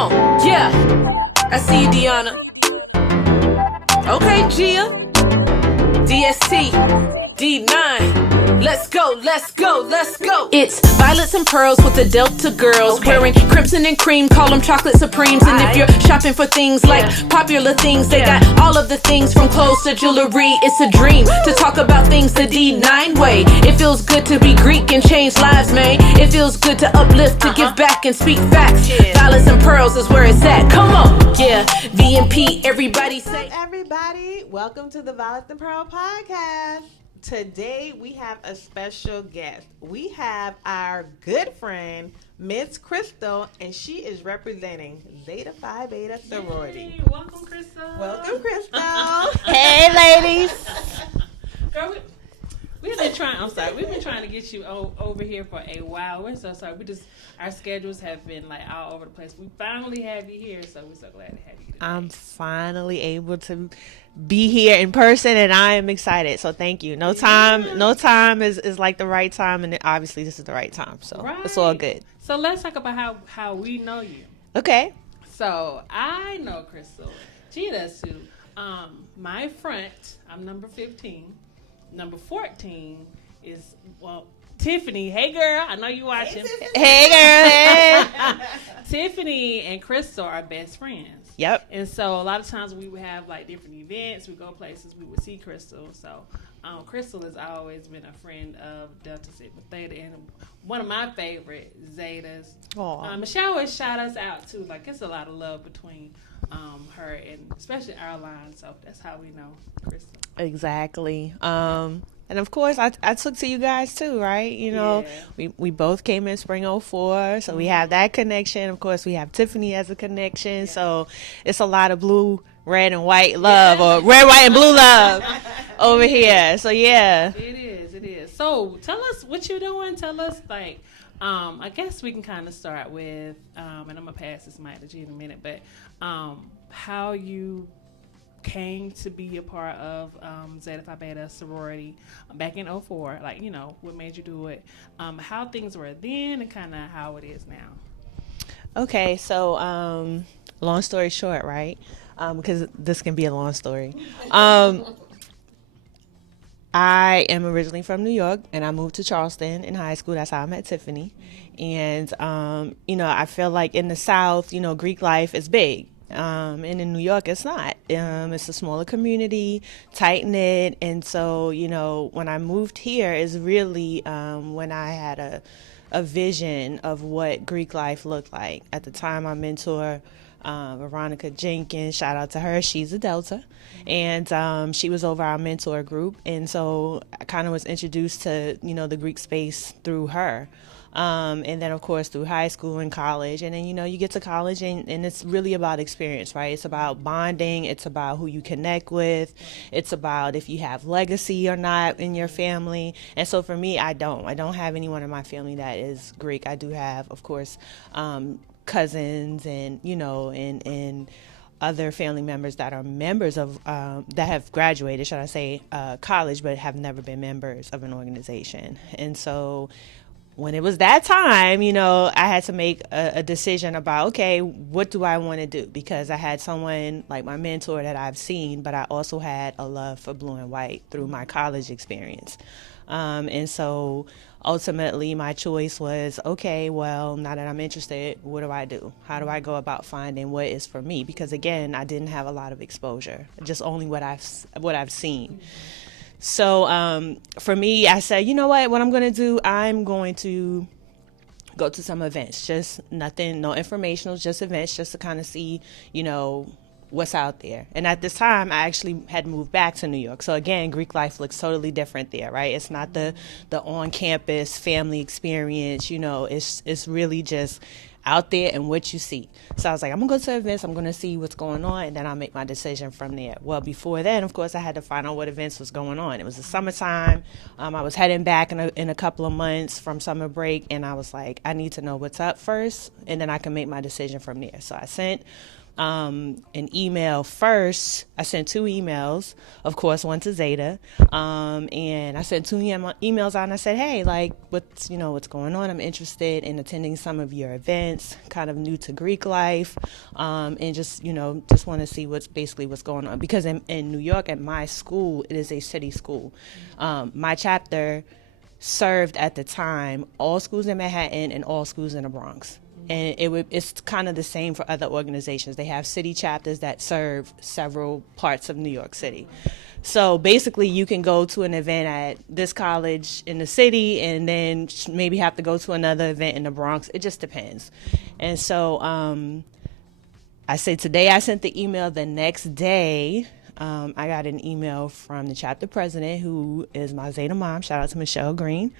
on, yeah. I see you, Deanna. Okay, Gia. DST, D9. Let's go, let's go, let's go. It's violets and pearls with the Delta girls, wearing crimson and cream, call them chocolate supremes. And if you're shopping for things like popular things, they got all of the things from clothes to jewelry. It's a dream to talk about things the D9 way. It feels good to be Greek and change lives, man. It feels good to uplift, to give back and speak facts. Violets and pearls is where it's at. Come on, yeah. VMP, everybody say. Everybody, welcome to the Violets and Pearl podcast. Today we have a special guest. We have our good friend, Miss Crystal, and she is representing Zetaphibeta sorority. Yay, welcome, Crystal. Welcome, Crystal. Hey, ladies. Girl, we've been trying. I'm sorry. We've been trying to get you over here for a while. We're so sorry. Our schedules have been like all over the place. We finally have you here, so we're so glad to have you today. I'm finally able to be here in person, and I am excited. So thank you. No time is like the right time, and obviously this is the right time. So It's all good. So let's talk about how we know you. Okay. So I know Crystal. She does too. My front, I'm number 15. Number 14 is, Tiffany. Hey, girl. I know you watching. Hey, girl. Hey. Tiffany and Crystal are best friends. Yep. And so a lot of times we would have like different events. We go places. We would see Crystal. So Crystal has always been a friend of deltasigmatheta and one of my favorite Zetas. She always shout us out too. Like it's a lot of love between her and especially our line. So that's how we know Crystal. Exactly. And of course, I took to you guys too, right? You know, we both came in spring 04, so we have that connection. Of course, we have Tiffany as a connection, so it's a lot of blue, red, and white love, or red, white, and blue love over here. So yeah, it is. So tell us what you're doing. Tell us like, I guess we can kind of start with, and I'm gonna pass this mic to G in a minute, but how you came to be a part of Zetaphibeta sorority back in 04, like, you know, what made you do it, how things were then and kind of how it is now. Okay, so long story short, right, because this can be a long story. I am originally from New York, and I moved to Charleston in high school. That's how I met Tiffany. And you know, I feel like in the South, you know, Greek life is big. And in New York, it's not. It's a smaller community, tight-knit. And so, you know, when I moved here is really when I had a vision of what Greek life looked like. At the time, my mentor, Veronica Jenkins, shout out to her. She's a Delta. And she was over our mentor group. And so I kind of was introduced to, you know, the Greek space through her. And then, of course, through high school and college. And then, you know, you get to college and it's really about experience, right? It's about bonding. It's about who you connect with. It's about if you have legacy or not in your family. And so for me, I don't have anyone in my family that is Greek. I do have, of course, cousins and, you know, and other family members that are members of, that have graduated, should I say, college, but have never been members of an organization. And so when it was that time, you know, I had to make a decision about, okay, what do I want to do? Because I had someone like my mentor that I've seen, but I also had a love for blue and white through my college experience. And so ultimately my choice was, okay, well, now that I'm interested, what do I do? How do I go about finding what is for me? Because again, I didn't have a lot of exposure, just only what I've seen. So for me, I said, you know what I'm going to do, I'm going to go to some events, just nothing, no informational, just events, just to kind of see, you know, what's out there. And at this time, I actually had moved back to New York. So again, Greek life looks totally different there, right? It's not the on-campus family experience, you know, it's really just out there and what you see. So I was like, I'm gonna go to events, I'm gonna see what's going on, and then I'll make my decision from there. Well, before then, of course, I had to find out what events was going on. It was the summertime. I was heading back in a couple of months from summer break, and I was like, I need to know what's up first, and then I can make my decision from there. So I sent an email first. I sent 2 emails, of course, one to Zeta, and I sent 2 emails out and I said, hey, like, what's going on? I'm interested in attending some of your events, kind of new to Greek life, and just want to see what's going on. Because in New York, at my school, it is a city school. My chapter served at the time all schools in Manhattan and all schools in the Bronx. And it's kind of the same for other organizations. They have city chapters that serve several parts of New York City. So basically, you can go to an event at this college in the city and then maybe have to go to another event in the Bronx. It just depends. And so I said today I sent the email. The next day, I got an email from the chapter president, who is my Zeta mom. Shout out to Michelle Green.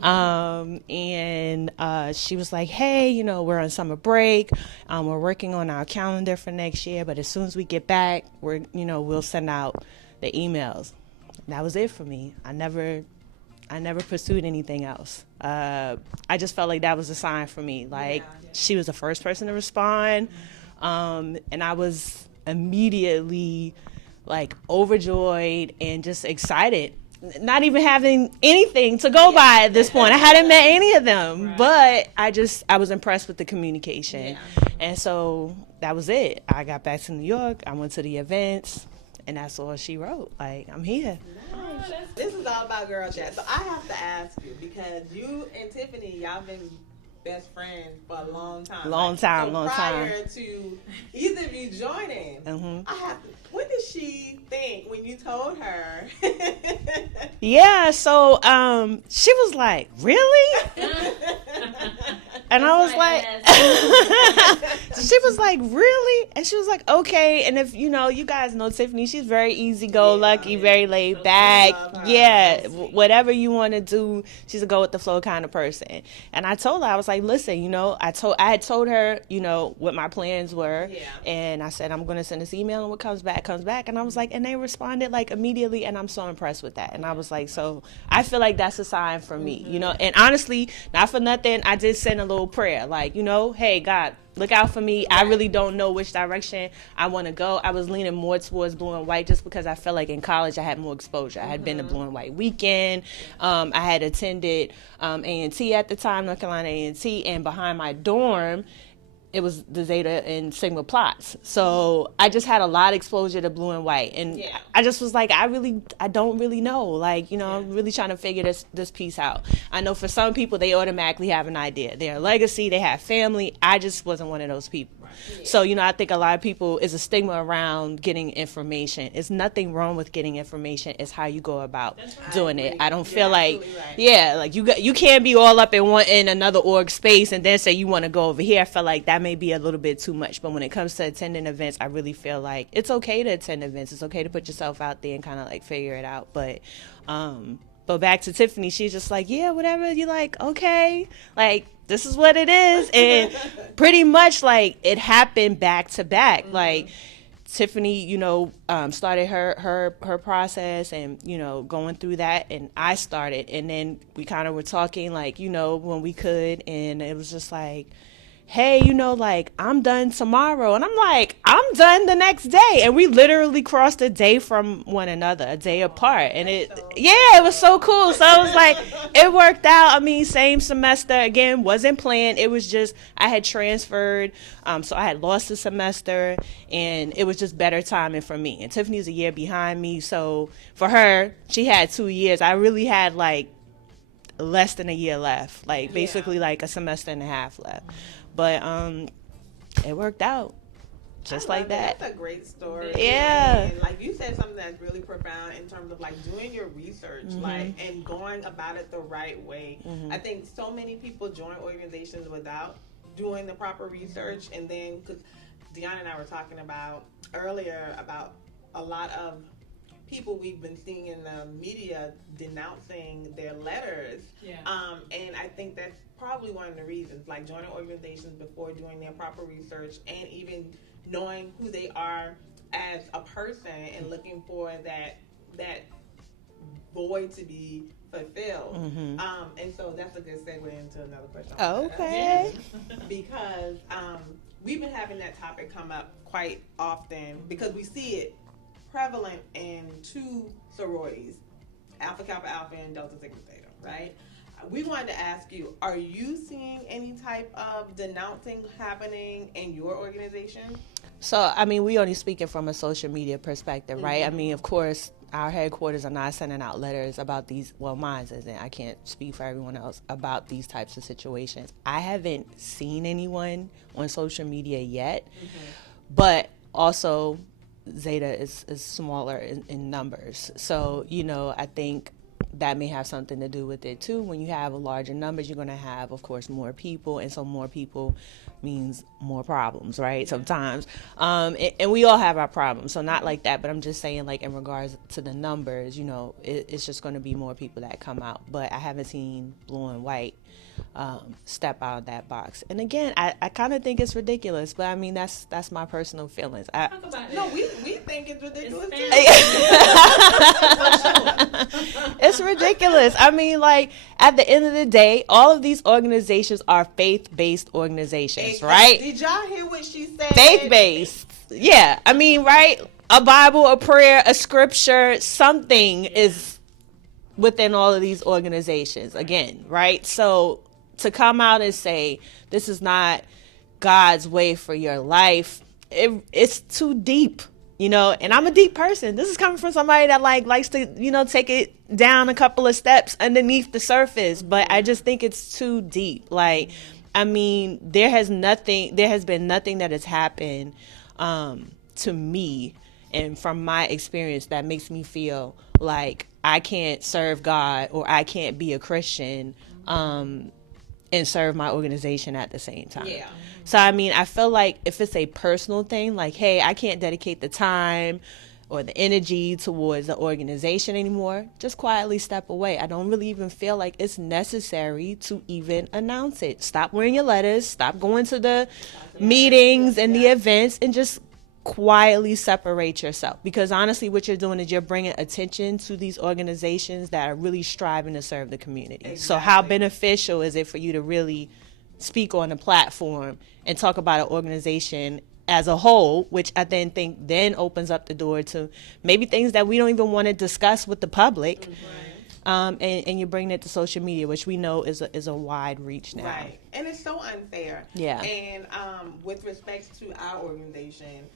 And she was like, hey, we're on summer break. We're working on our calendar for next year. But as soon as we get back, we'll send out the emails. And that was it for me. I never pursued anything else. I just felt like that was a sign for me. Like, she was the first person to respond. And I was immediately like overjoyed and just excited, not even having anything to go by at this point. I hadn't met any of them, but I was impressed with the communication. And so that was it. I got back to New York. I went to the events, and that's all she wrote. Like, I'm here. Nice. This is all about girl chat. So I have to ask you, because you and Tiffany, y'all been best friends for a long time. Long time. Prior to either of you joining, I have to. What did she think when you told her? Yeah, so she was like, really? And I was like, she was like, really? And she was like, okay. And if you guys know Tiffany, she's very easy-go-lucky, very laid back. Yeah, whatever you want to do, she's a go-with-the-flow kind of person. And I told her, I was like, listen, I had told her, what my plans were. Yeah. And I said, I'm going to send this email, and what comes back. And I was like, and they responded like immediately, and I'm so impressed with that. And I was like, so I feel like that's a sign for me, And honestly, not for nothing, I did send a little prayer, like, hey, God, look out for me. I really don't know which direction I want to go. I was leaning more towards blue and white just because I felt like in college I had more exposure. I had been to Blue and White weekend. I had attended A&T at the time, North Carolina A&T, and behind my dorm, it was the Zeta and Sigma plots. So I just had a lot of exposure to blue and white. And I just was like, I don't really know. Like, I'm really trying to figure this piece out. I know for some people, they automatically have an idea. They're a legacy, they have family. I just wasn't one of those people. So, I think a lot of people, is a stigma around getting information. It's nothing wrong with getting information. It's how you go about doing it. I don't feel like, like you can't be all up in another org space and then say you want to go over here. I feel like that may be a little bit too much. But when it comes to attending events, I really feel like it's okay to attend events. It's okay to put yourself out there and kind of like figure it out. But back to Tiffany, she's just like, yeah, whatever you like, okay. Like, this is what it is. And pretty much, like, it happened back to back. Like, Tiffany, started her process and, going through that. And I started. And then we kind of were talking, like, when we could. And it was just like, hey, like, I'm done tomorrow. And I'm like, I'm done the next day. And we literally crossed a day from one another, a day apart. And it was so cool. So I was like, it worked out. I mean, same semester, again, wasn't planned. It was just, I had transferred. So I had lost a semester, and it was just better timing for me. And Tiffany's a year behind me. So for her, she had 2 years. I really had like less than a year left, like basically like a semester and a half left. But it worked out just like that. That's a great story. Yeah. And like you said, something that's really profound in terms of like doing your research, like, and going about it the right way. I think so many people join organizations without doing the proper research, and then because Deanna and I were talking about earlier about a lot of people we've been seeing in the media denouncing their letters. And I think that's probably one of the reasons, like joining organizations before doing their proper research and even knowing who they are as a person and looking for that void to be fulfilled. And so that's a good segue into another question. Okay. Because we've been having that topic come up quite often because we see it prevalent in two sororities, Alpha Kappa Alpha and Delta Sigma Theta, right? We wanted to ask you, are you seeing any type of denouncing happening in your organization? So, I mean, we only speaking from a social media perspective, right? Mm-hmm. I mean, of course, our headquarters are not sending out letters about these, well, mine isn't. I can't speak for everyone else about these types of situations. I haven't seen anyone on social media yet, but also Zeta is smaller in numbers. So, you know, I think that may have something to do with it too. When you have a larger numbers, you're going to have, of course, more people, and so more people means more problems, right? Sometimes, and we all have our problems, so not like that, but I'm just saying, like, in regards to the numbers, you know, it's just going to be more people that come out. But I haven't seen blue and white step out of that box. And again, I kind of think it's ridiculous, but I mean, that's my personal feelings. Talk about No, it. we think it's ridiculous too. It's ridiculous. I mean, like, at the end of the day, all of these organizations are faith-based organizations, right? Did y'all hear what she said? Faith-based. Yeah. I mean, right? A Bible, a prayer, a scripture, something is within all of these organizations, again, right? So to come out and say this is not God's way for your life, it's too deep, you know. And I'm a deep person. This is coming from somebody that likes to, you know, take it down a couple of steps underneath the surface. But I just think it's too deep. Like, I mean, there has been nothing that has happened to me and from my experience that makes me feel like I can't serve God or I can't be a Christian and serve my organization at the same time. Yeah. So, I mean, I feel like if it's a personal thing, like, hey, I can't dedicate the time or the energy towards the organization anymore, just quietly step away. I don't really even feel like it's necessary to even announce it. Stop wearing your letters, stop going to the meetings and the events, and just quietly separate yourself. Because honestly, what you're doing is you're bringing attention to these organizations that are really striving to serve the community. Exactly. So how beneficial is it for you to really speak on a platform and talk about an organization as a whole, which I then think then opens up the door to maybe things that we don't even want to discuss with the public. And you bring it to social media, which we know is a wide reach now. Right. And it's so unfair. Yeah. And with respect to our organization,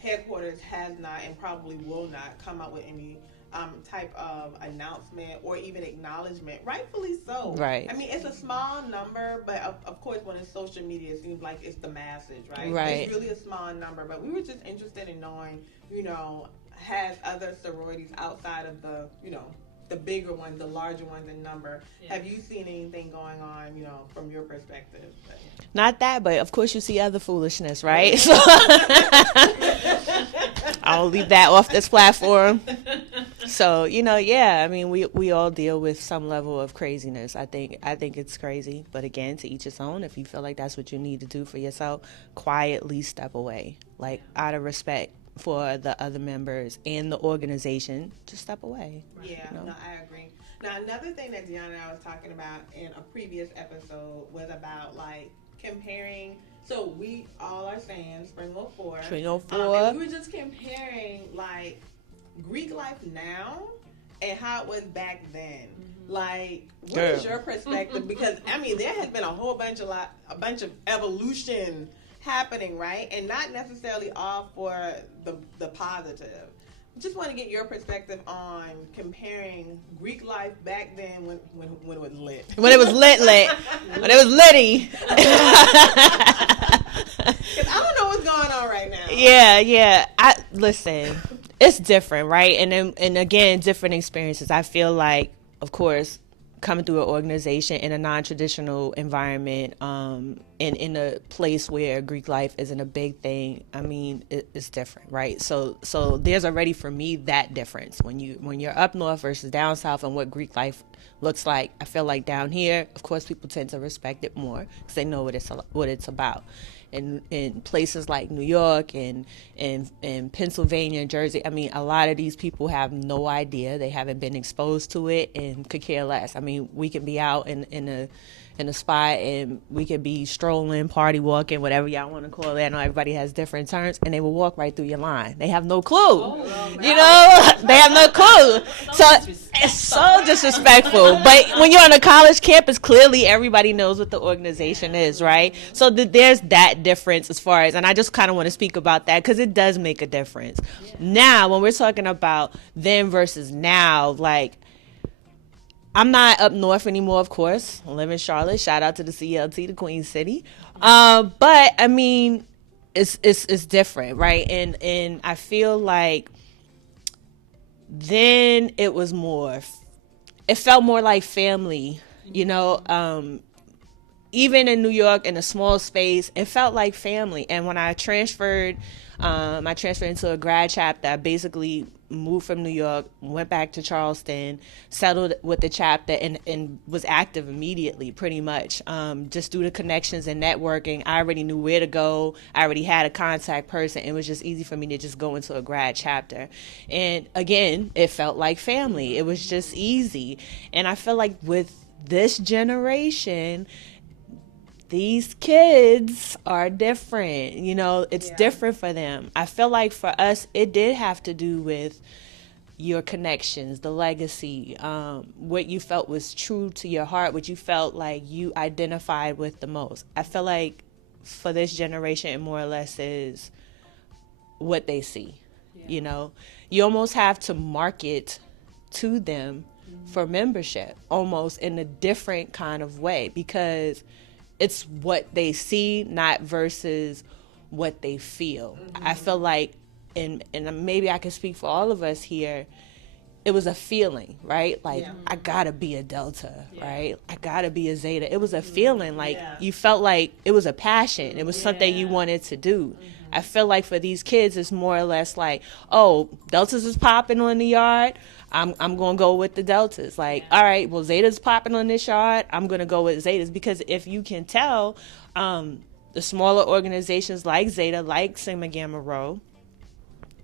headquarters has not and probably will not come up with any type of announcement or even acknowledgement, rightfully so. Right. I mean, it's a small number, but of course, when it's social media, it seems like it's the masses, right? Right. It's really a small number, but we were just interested in knowing, you know, has other sororities outside of the, you know, the bigger ones, the larger ones in number. Yeah. Have you seen anything going on, you know, from your perspective? Not that, but of course you see other foolishness, right? So I'll leave that off this platform. So, you know, yeah, I mean, we all deal with some level of craziness. I think it's crazy, but again, to each its own. If you feel like that's what you need to do for yourself, quietly step away, like out of respect for the other members and the organization, to step away. Yeah, you know? No, I agree. Now, another thing that Deanna and I was talking about in a previous episode was about, like, comparing. So we all are saying Spring 04. Spring 04. And we were just comparing, like, Greek life now and how it was back then. Like, what is your perspective? Because, I mean, there has been a bunch of evolution happening, right? And not necessarily all for the positive. Just want to get your perspective on comparing Greek life back then when it was lit. When it was lit. When it was litty. Because I don't know what's going on right now. Yeah. Listen, it's different, right? And again, different experiences. I feel like, of course, coming through an organization in a non-traditional environment, and in a place where Greek life isn't a big thing, I mean, it's different, right? So there's already, for me, that difference when you're up north versus down south and what Greek life looks like. I feel like down here, of course, people tend to respect it more because they know what it's about. In places like New York and Pennsylvania and Jersey, I mean, a lot of these people have no idea. They haven't been exposed to it and could care less. I mean, we can be out in in a spot and we could be strolling, party walking, whatever y'all want to call it. I know everybody has different terms, and they will walk right through your line. They have no clue. You know, they have no clue. So it's so disrespectful. But when you're on a college campus, clearly everybody knows what the organization is, right? So there's that difference as far as, and I just kind of want to speak about that because it does make a difference. Now, when we're talking about then versus now, like, I'm not up north anymore, of course. I live in Charlotte. Shout out to the CLT, the Queen City. But I mean, it's different, right? And I feel like then it was more. It felt more like family, you know. Even in New York, in a small space, it felt like family. And when I transferred into a grad chapter. I basically moved from New York, went back to Charleston, settled with the chapter, and was active immediately, pretty much. Just due to connections and networking, I already knew where to go. I already had a contact person. It was just easy for me to just go into a grad chapter. And again, it felt like family. It was just easy. And I feel like with this generation, these kids are different. You know, it's different for them. I feel like for us, it did have to do with your connections, the legacy, what you felt was true to your heart, what you felt like you identified with the most. I feel like for this generation, it more or less is what they see. You know, you almost have to market to them for membership, almost in a different kind of way, because it's what they see, not versus what they feel. I feel like, and maybe I can speak for all of us here, it was a feeling, right? Like, I gotta be a Delta, right? I gotta be a Zeta. It was a feeling, like, you felt like it was a passion. It was something you wanted to do. I feel like for these kids, it's more or less like, oh, Deltas is popping on the yard. I'm going to go with the Deltas. Like, all right, well, Zeta's popping on this yard. I'm going to go with Zetas. Because if you can tell, the smaller organizations like Zeta, like Sigma Gamma Rho,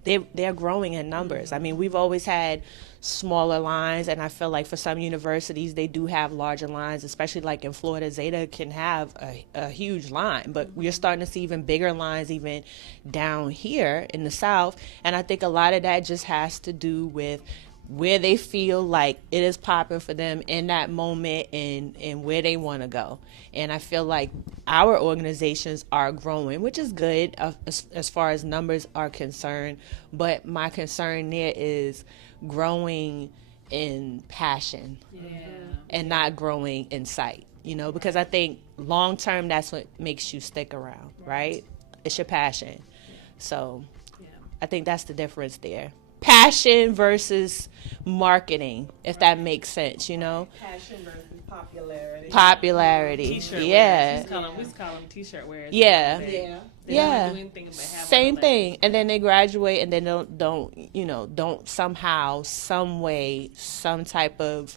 they're growing in numbers. I mean, we've always had smaller lines, and I feel like for some universities, they do have larger lines, especially like in Florida. Zeta can have a huge line, but we're starting to see even bigger lines even down here in the South. And I think a lot of that just has to do with where they feel like it is popping for them in that moment and where they want to go. And I feel like our organizations are growing, which is good as far as numbers are concerned. But my concern there is growing in passion and not growing in sight, you know, because I think long term, that's what makes you stick around, right? It's your passion. So I think that's the difference there. Passion versus marketing, if that makes sense, you know. Passion versus popularity. Popularity. T-shirt yeah. wearers. We call them T-shirt wearers. Yeah. Yeah. They don't do anything but have Same on thing. And then they graduate and then don't somehow, some way, some type of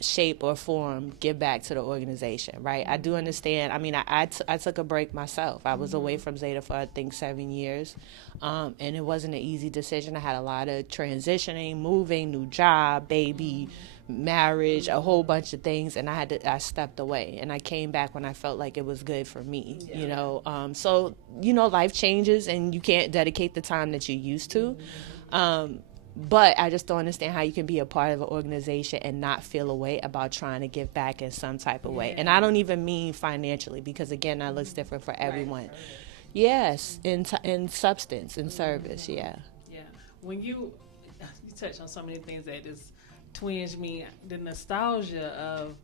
shape or form give back to the organization, right? I do understand. I mean, I took a break myself. I was away from Zeta for, I think, 7 years. And it wasn't an easy decision. I had a lot of transitioning, moving, new job, baby, marriage, a whole bunch of things. And I stepped away. And I came back when I felt like it was good for me, you know. So, you know, life changes and you can't dedicate the time that you used to. But I just don't understand how you can be a part of an organization and not feel a way about trying to give back in some type of way. And I don't even mean financially, because, again, that looks different for everyone. Yes, in substance, in service, Yeah. When you touch on so many things that just twinge me, the nostalgia of,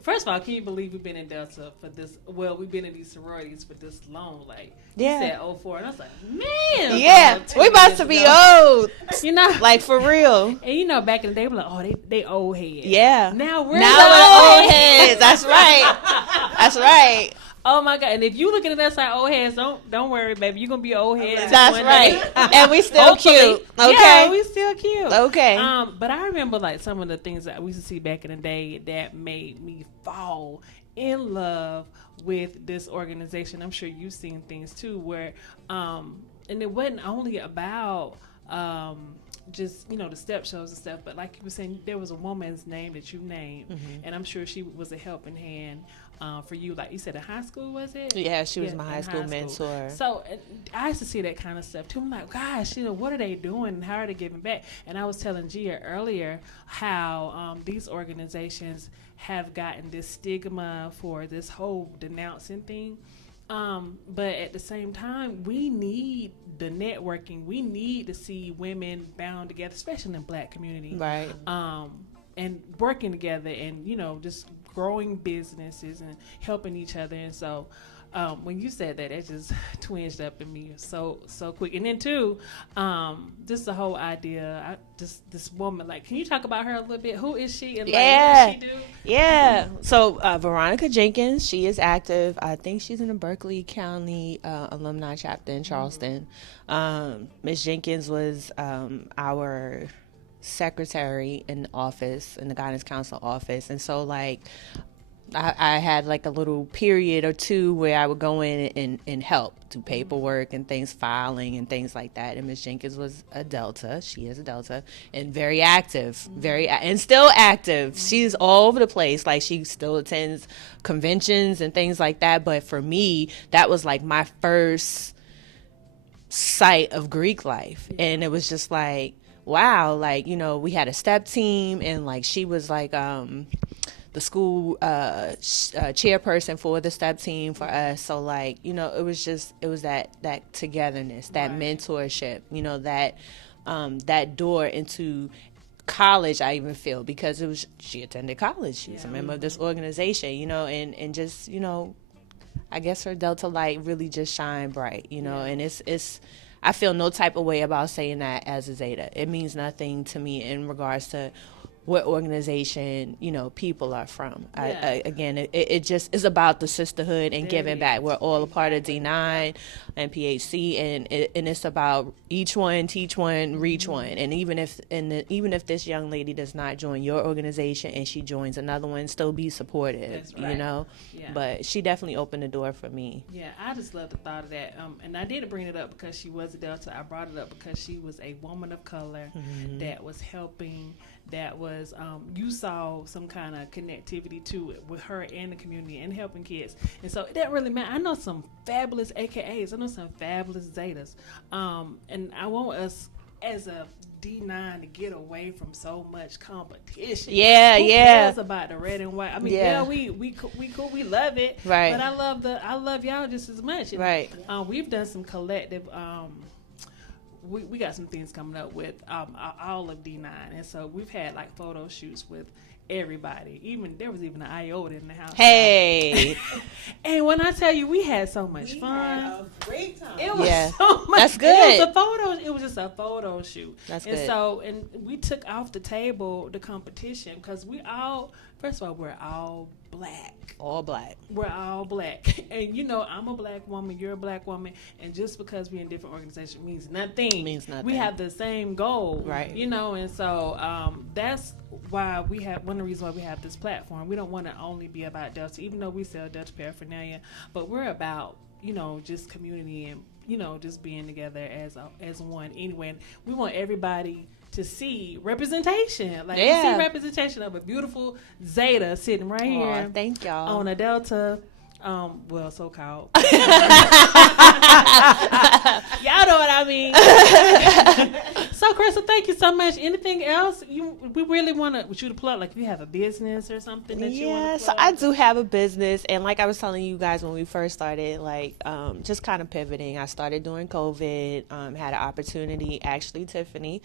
first of all, can you believe we've been in Delta for this, we've been in these sororities for this long, like, you said 04, and I was like, man. Yeah, we about to be old. You know, like, for real. And you know, back in the day, we're like, oh, they old heads. Yeah. Now we're old heads. That's right. That's right. Oh my God! And if you looking at us like old heads, don't worry, baby. You're gonna be old heads. That's right. And we still cute. Okay. Yeah, we still cute. Okay. But I remember like some of the things that we used to see back in the day that made me fall in love with this organization. I'm sure you've seen things too where and it wasn't only about just the step shows and stuff, but like you were saying, there was a woman's name that you named, and I'm sure she was a helping hand for you. Like you said, in high school, was it? Yeah, she was my high school mentor. So I used to see that kind of stuff too. I'm like, gosh, what are they doing and how are they giving back? And I was telling Gia earlier how these organizations have gotten this stigma for this whole denouncing thing. But at the same time, we need the networking. We need to see women bound together, especially in the Black community. Right. And working together and, just growing businesses and helping each other. And so when you said that, it just twinged up in me so quick. And then too, just the whole idea, this woman, like, can you talk about her a little bit? Who is she and what does she do? Yeah. So Veronica Jenkins, she is active. I think she's in the Berkeley County alumni chapter in Charleston. Miss Jenkins was our secretary in the office, in the guidance council office. And so like I had like a little period or two where I would go in and help do paperwork and things, filing and things like that. And Miss Jenkins was a Delta. She is a Delta and very active, and still active. She's all over the place. Like she still attends conventions and things like that. But for me, that was like my first sight of Greek life. And it was just like, wow, like, we had a step team and like she was like the school chairperson for the step team for us. So like, it was that togetherness, that mentorship, that door into college. I even feel because she attended college. She was a member of this organization, and just, I guess her Delta light really just shine bright, and it's I feel no type of way about saying that as a Zeta. It means nothing to me in regards to what organization, people are from. It just is about the sisterhood and giving back. We're all a part of D9 and PHC, and it's about each one, teach one, reach one. And even if this young lady does not join your organization and she joins another one, still be supportive, Yeah. But she definitely opened the door for me. Yeah, I just love the thought of that. And I didn't bring it up because she was a Delta. I brought it up because she was a woman of color that was helping. That was, you saw some kind of connectivity to it with her and the community and helping kids. And so that really matters. I know some fabulous AKAs. I know some fabulous Zetas. And I want us as a D9 to get away from so much competition. Who cares about the red and white? I mean, we cool, we love it. Right. But I love y'all just as much. And, right. We've done some collective we got some things coming up with all of D9, and so we've had like photo shoots with everybody. There was even an iota in the house. Hey, and when I tell you, we had so much fun. Had a great time. It was so much. That's good. It was just a photo shoot. That's and good. So, and we took off the table the competition because first of all, we're all black. All black. We're all black. And I'm a black woman, you're a black woman, and just because we're in different organizations means nothing. We have the same goal. Right. And so that's why one of the reasons why we have this platform. We don't want to only be about Delta, even though we sell Delta paraphernalia, but we're about, just community and, just being together as one anyway. And we want everybody to see representation. Like, to see representation of a beautiful Zeta sitting right here. Thank y'all. On a Delta, so-called. Y'all know what I mean. So, Crystal, thank you so much. Anything else we really want you to plug? Like, if you have a business or something that you want to plug? So I do have a business, and like I was telling you guys when we first started, like just kind of pivoting. I started during COVID, had an opportunity. Actually, Tiffany,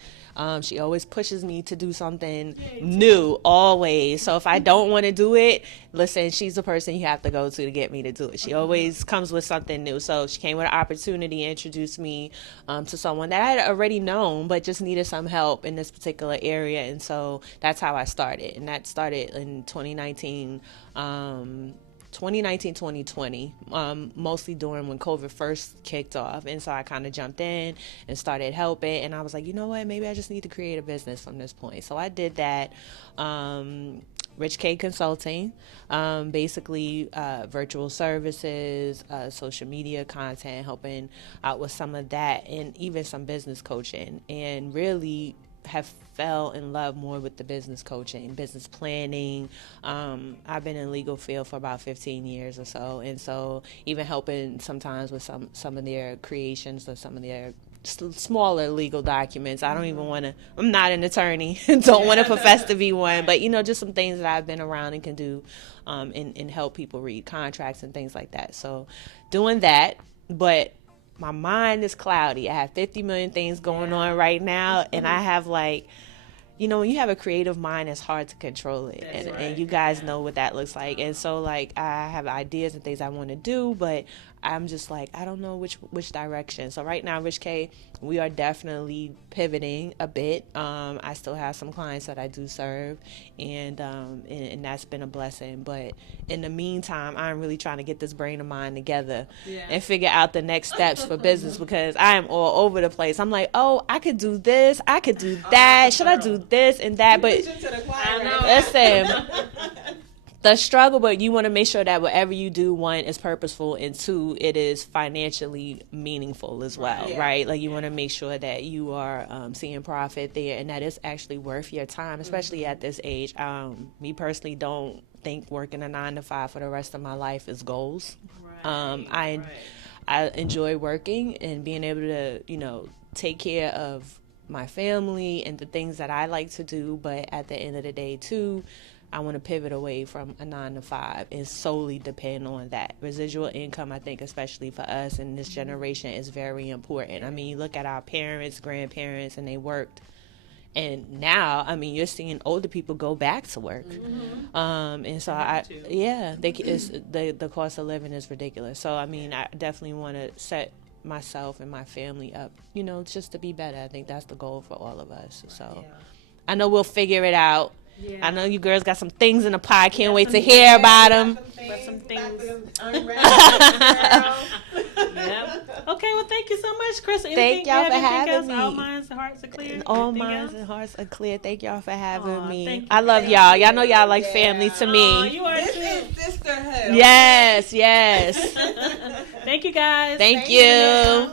she always pushes me to do something new, always. So if I don't want to do it, listen, she's the person you have to go to get me to do it. She always comes with something new. So she came with an opportunity, introduced me to someone that I had already known, but just needed some help in this particular area. And so that's how I started. And that started in 2019, 2020, mostly during when COVID first kicked off. And so I kind of jumped in and started helping. And I was like, you know what, maybe I just need to create a business from this point. So I did that. Rich K Consulting, basically virtual services, social media content, helping out with some of that, and even some business coaching. And really, have fell in love more with the business coaching, business planning. I've been in legal field for about 15 years or so, and so even helping sometimes with some of their creations or some of their smaller legal documents. I don't even want to, I'm not an attorney, don't want to profess to be one, but just some things that I've been around and can do and help people read contracts and things like that. So doing that, but my mind is cloudy. I have 50 million things going on right now, and I have when you have a creative mind, it's hard to control it. And you guys know what that looks like. And so I have ideas and things I want to do, but I'm just I don't know which direction. So right now, Rich K, we are definitely pivoting a bit. I still have some clients that I do serve, and that's been a blessing. But in the meantime, I'm really trying to get this brain of mine together and figure out the next steps for business, because I am all over the place. I'm like, oh, I could do this, I could do that. Should I do this and that? But listen. The struggle, but you want to make sure that whatever you do, one, is purposeful, and two, it is financially meaningful as well, right? You want to make sure that you are seeing profit there, and that it's actually worth your time, especially at this age. Me personally don't think working a 9-to-5 for the rest of my life is goals. I enjoy working and being able to, take care of my family and the things that I like to do, but at the end of the day, too, I want to pivot away from a 9-to-5 and solely depend on that. Residual income, I think, especially for us in this generation, is very important. I mean, you look at our parents, grandparents, and they worked. And now, I mean, you're seeing older people go back to work. And so, the cost of living is ridiculous. So, I mean, I definitely want to set myself and my family up, just to be better. I think that's the goal for all of us. So, I know we'll figure it out. I know you girls got some things in the pot. Can't wait to hear about them. Some things. Okay, well, thank you so much, Chris. Thank y'all for having me. All minds and hearts are clear. All minds and hearts are clear. Thank y'all for having me. I love y'all. Y'all know y'all like family to me. You are this too. is sisterhood. Yes. Thank you, guys. Thank you.